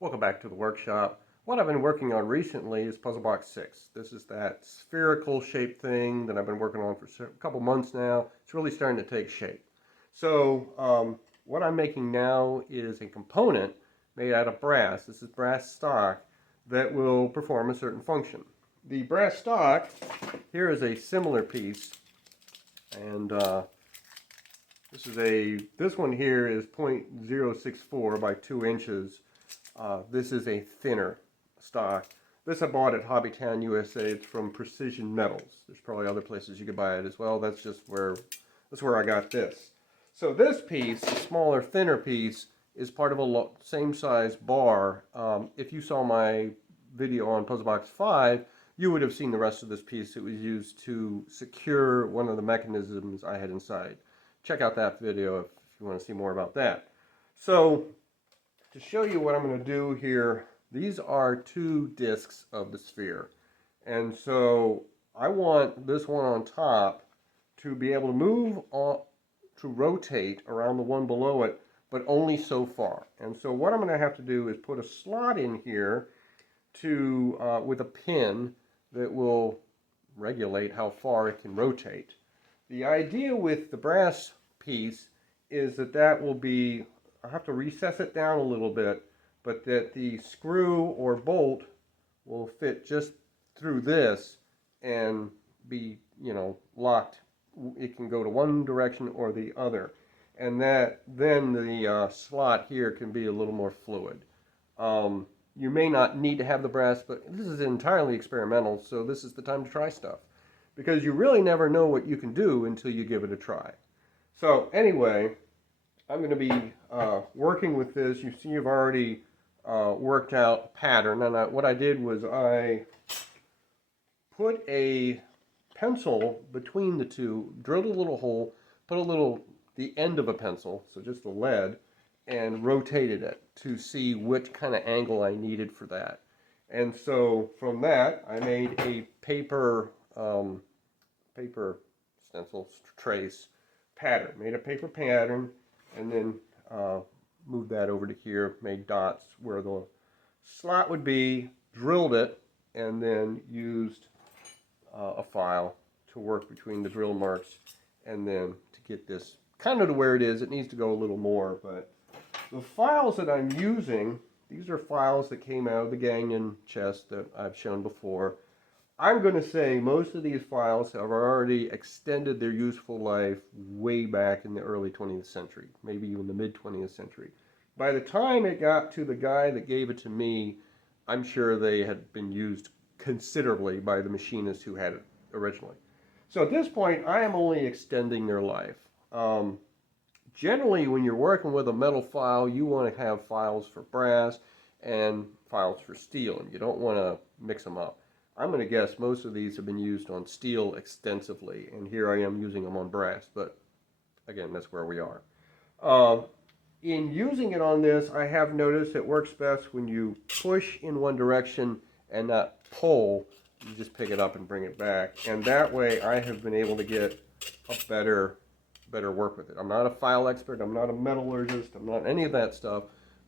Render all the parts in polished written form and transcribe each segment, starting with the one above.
Welcome back to the workshop. What I've been working on recently is Puzzle Box 6. This is that spherical shaped thing that I've been working on for a couple months now. It's really starting to take shape. So what I'm making now is a component made out of brass. This is brass stock that will perform a certain function. The brass stock, here is a similar piece, and this one here is 0.064 by 2 inches. This is a thinner stock. This I bought at Hobbytown, USA. It's from Precision Metals. There's probably other places you could buy it as well. That's where I got this. So this piece, the smaller, thinner piece, is part of a same size bar. If you saw my video on Puzzle Box 5, you would have seen the rest of this piece. It was used to secure one of the mechanisms I had inside. Check out that video if you want to see more about that. So to show you what I'm going to do here, these are 2 discs of the sphere. And so I want this one on top to be able to move on, to rotate around the one below it, but only so far. And so what I'm going to have to do is put a slot in here with a pin that will regulate how far it can rotate. The idea with the brass piece is that will be, I have to recess it down a little bit, but that the screw or bolt will fit just through this and be, locked. It can go to one direction or the other. And that then the slot here can be a little more fluid. You may not need to have the brass, but this is entirely experimental, so this is the time to try stuff. Because you really never know what you can do until you give it a try. So anyway, I'm going to be working with this. You see I've already worked out a pattern. And what I did was I put a pencil between the two, drilled a little hole, put the end of a pencil, so just the lead, and rotated it to see which kind of angle I needed for that. And so from that, I made a paper stencil trace pattern. Made a paper pattern, and then moved that over to here, made dots where the slot would be, drilled it, and then used a file to work between the drill marks, and then to get this kind of to where it is. It needs to go a little more, but the files that I'm using, these are files that came out of the Gagnon chest that I've shown before. I'm going to say most of these files have already extended their useful life way back in the early 20th century, maybe even the mid 20th century. By the time it got to the guy that gave it to me, I'm sure they had been used considerably by the machinist who had it originally. So at this point, I am only extending their life. Generally, when you're working with a metal file, you want to have files for brass and files for steel, and you don't want to mix them up. I'm going to guess most of these have been used on steel extensively, and here I am using them on brass, but again, that's where we are. In using it on this, I have noticed it works best when you push in one direction and not pull. You just pick it up and bring it back, and that way I have been able to get a better work with it. I'm not a file expert, I'm not a metallurgist, I'm not any of that stuff.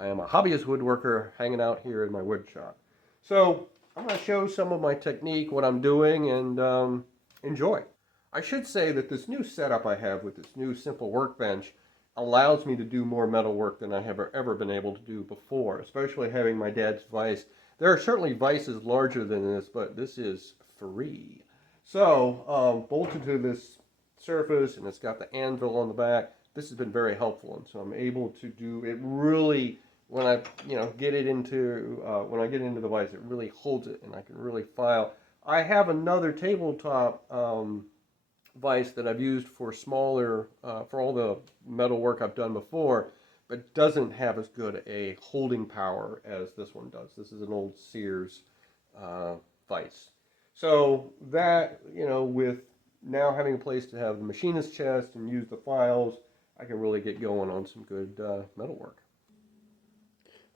I am a hobbyist woodworker hanging out here in my wood shop. So I'm going to show some of my technique, what I'm doing, and enjoy. I should say that this new setup I have with this new simple workbench allows me to do more metal work than I have ever been able to do before, especially having my dad's vise. There are certainly vices larger than this, but this is free. So bolted to this surface, and it's got the anvil on the back. This has been very helpful, and so I'm able to do it really. When I get into the vise, it really holds it, and I can really file. I have another tabletop vise that I've used for smaller, for all the metal work I've done before, but doesn't have as good a holding power as this one does. This is an old Sears vise. So that, with now having a place to have the machinist chest and use the files, I can really get going on some good metal work.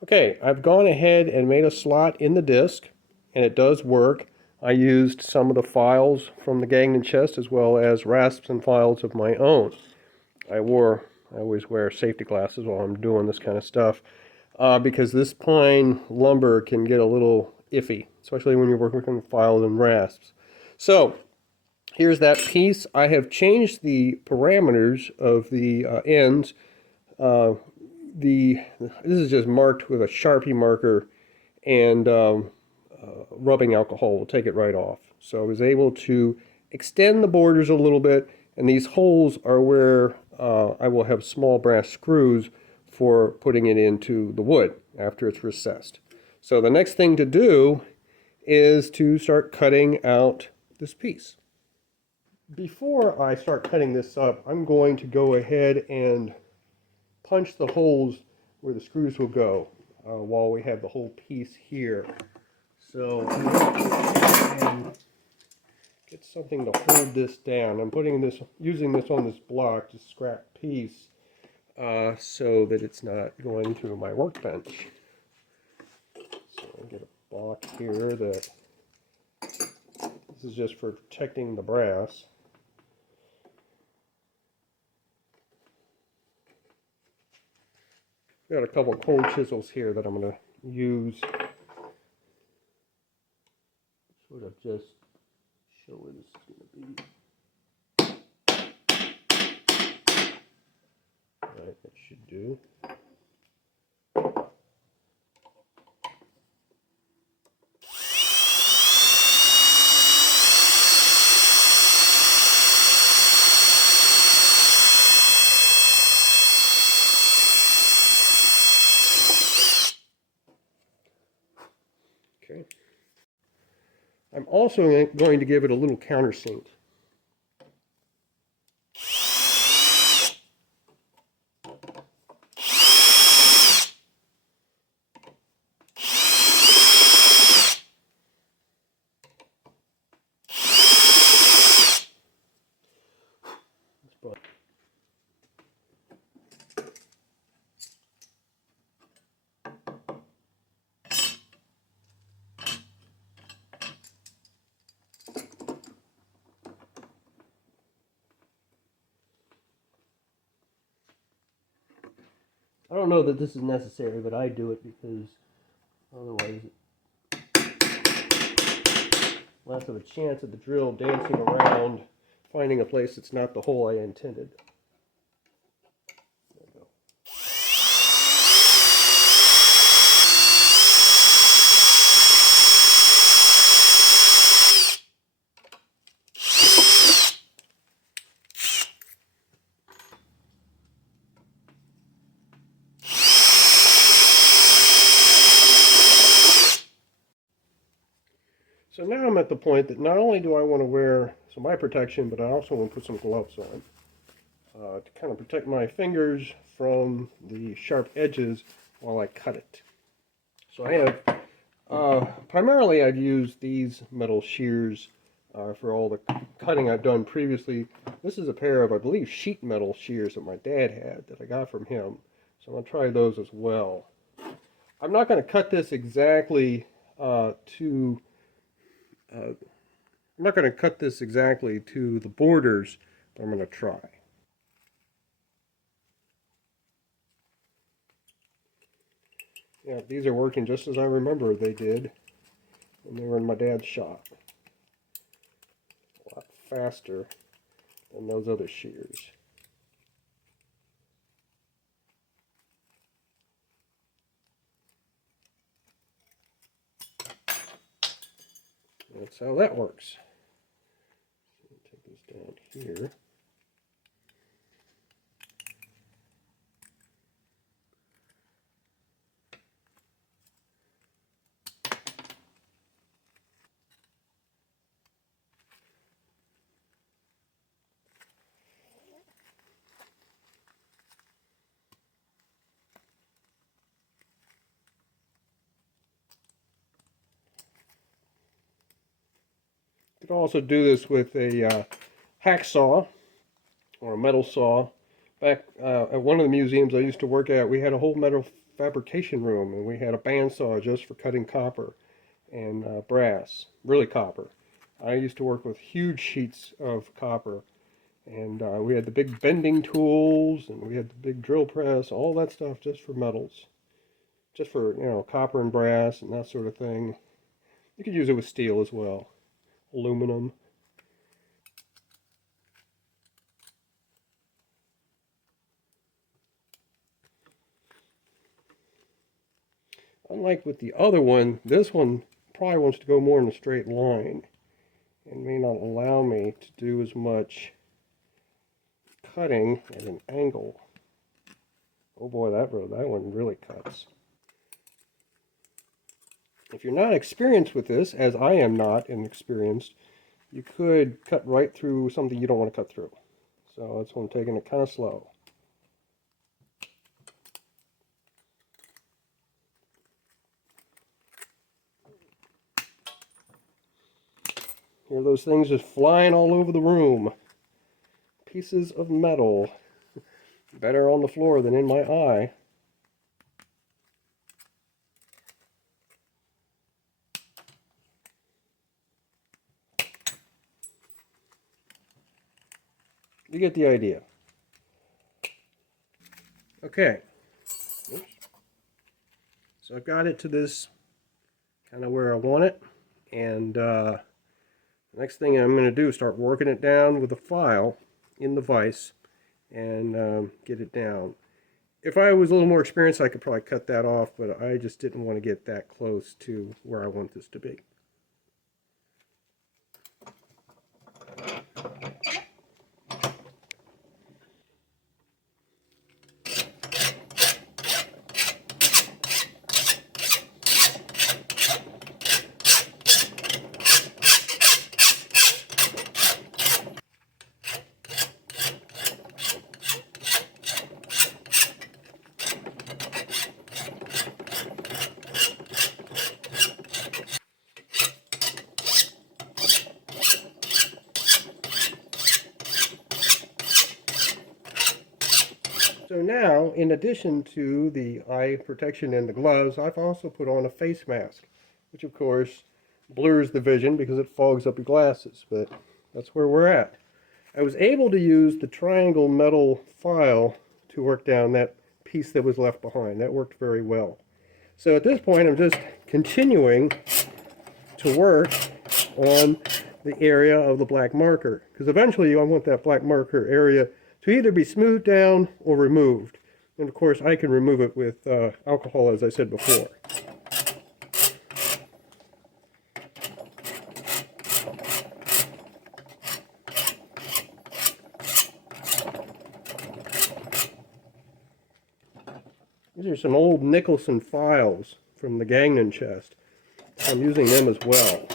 Okay, I've gone ahead and made a slot in the disc, and it does work. I used some of the files from the Gagnon chest as well as rasps and files of my own. I always wear safety glasses while I'm doing this kind of stuff. because this pine lumber can get a little iffy, especially when you're working with files and rasps. So here's that piece. I have changed the parameters of the ends. This is just marked with a Sharpie marker, and rubbing alcohol will take it right off. So I was able to extend the borders a little bit, and these holes are where I will have small brass screws for putting it into the wood after it's recessed. So the next thing to do is to start cutting out this piece. Before I start cutting this up, I'm going to go ahead and punch the holes where the screws will go while we have the whole piece here. So get something to hold this down. I'm using this on this block, this scrap piece, so that it's not going through my workbench. So I get a block here that this is just for protecting the brass. Got a couple of cold chisels here that I'm going to use. Sort of just show where this is going to be. Alright, that should do. Okay. I'm also going to give it a little countersink. I don't know that this is necessary, but I do it because otherwise less of a chance of the drill dancing around, finding a place that's not the hole I intended. There we go. So now I'm at the point that not only do I want to wear some eye protection, but I also want to put some gloves on to kind of protect my fingers from the sharp edges while I cut it. So I have, primarily I've used these metal shears for all the cutting I've done previously. This is a pair of, I believe, sheet metal shears that my dad had that I got from him. So I'm going to try those as well. I'm not going to cut this exactly I'm not going to cut this exactly to the borders, but I'm going to try. Yeah, these are working just as I remember they did when they were in my dad's shop. A lot faster than those other shears. That's how that works. Take this down here. You can also do this with a hacksaw or a metal saw. Back at one of the museums I used to work at, we had a whole metal fabrication room, and we had a bandsaw just for cutting copper and brass, really copper. I used to work with huge sheets of copper, and we had the big bending tools, and we had the big drill press, all that stuff just for metals. just for, you know, copper and brass and that sort of thing. You could use it with steel as well, aluminum. Unlike with the other one, this one probably wants to go more in a straight line and may not allow me to do as much cutting at an angle. Oh boy, that one really cuts. If you're not experienced with this, as I am not inexperienced, you could cut right through something you don't want to cut through. So that's why I'm taking it kind of slow. Hear those things just flying all over the room. Pieces of metal. Better on the floor than in my eye. You get the idea. Okay. Oops. So I've got it to this kind of where I want it. And the next thing I'm going to do is start working it down with a file in the vise and get it down. If I was a little more experienced, I could probably cut that off, but I just didn't want to get that close to where I want this to be. So now, in addition to the eye protection and the gloves, I've also put on a face mask, which of course blurs the vision because it fogs up your glasses, but that's where we're at. I was able to use the triangle metal file to work down that piece that was left behind. That worked very well. So at this point, I'm just continuing to work on the area of the black marker, because eventually I want that black marker area to either be smoothed down or removed. And of course I can remove it with alcohol, as I said before. These are some old Nicholson files from the Gagnon chest. I'm using them as well.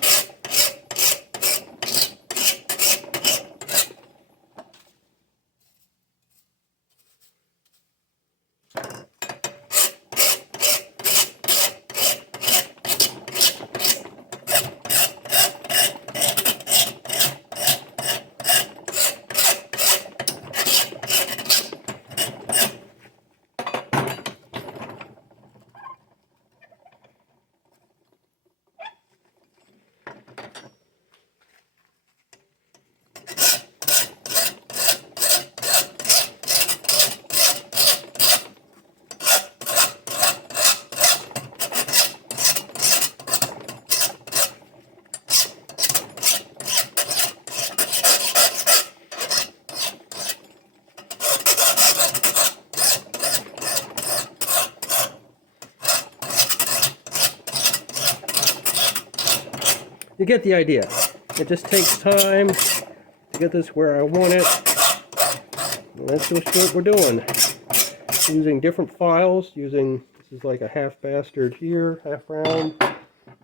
You get the idea. It just takes time to get this where I want it. And that's just what we're doing. Using different files, this is like a half bastard here, half round.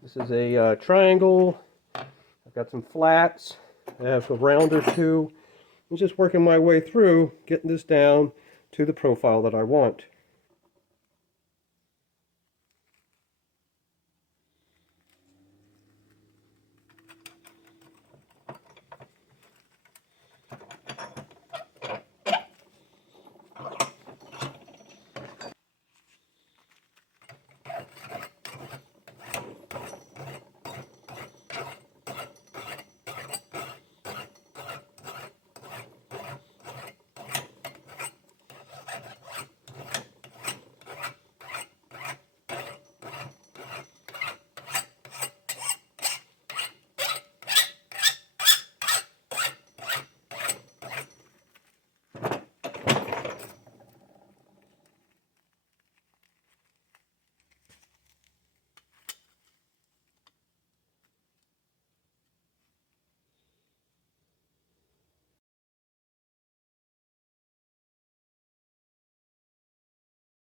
This is a triangle. I've got some flats. I have a round or two. I'm just working my way through, getting this down to the profile that I want.